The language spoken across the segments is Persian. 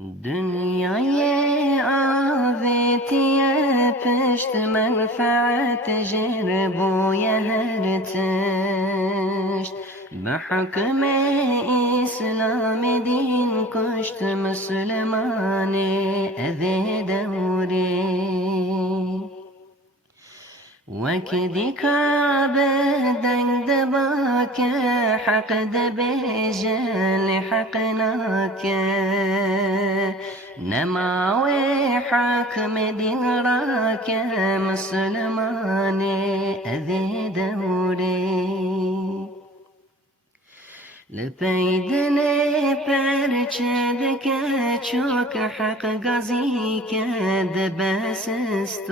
دنیای آویتی پشت منفعت جربوی هر تشت به حکم اسلام دین کشت مسلمان اذی دوری وكدي كعب دنگ دباك حق دبيجل حقناك نماوي حاكم دين راك مسلمان اذي دوري لپیدنی پرچه که چوک حق گازی که دبسستوک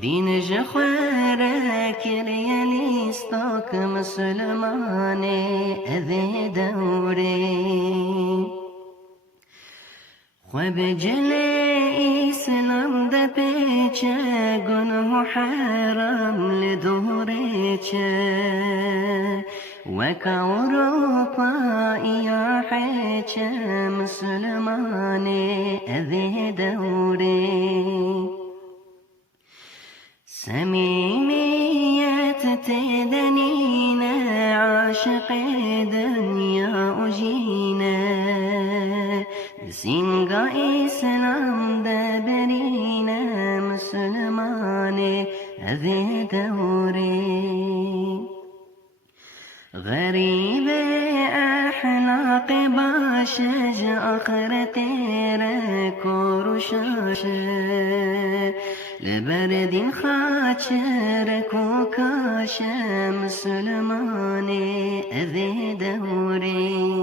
دین جخوره کریالیستوک مسلمان اذی دوری خواب جل اسلام ده پیچه گناه حرام لدوره چه وك أوروبا حيش مسلمان أذي دوري سميمية تدنينا عاشق دنيا أجينا سنغا إسلام دبرينا مسلمان أذي دوري غریب اخلاق باشش آخرت کوروشاش لبردین خاچر کوکاش مسلمان اذی دوری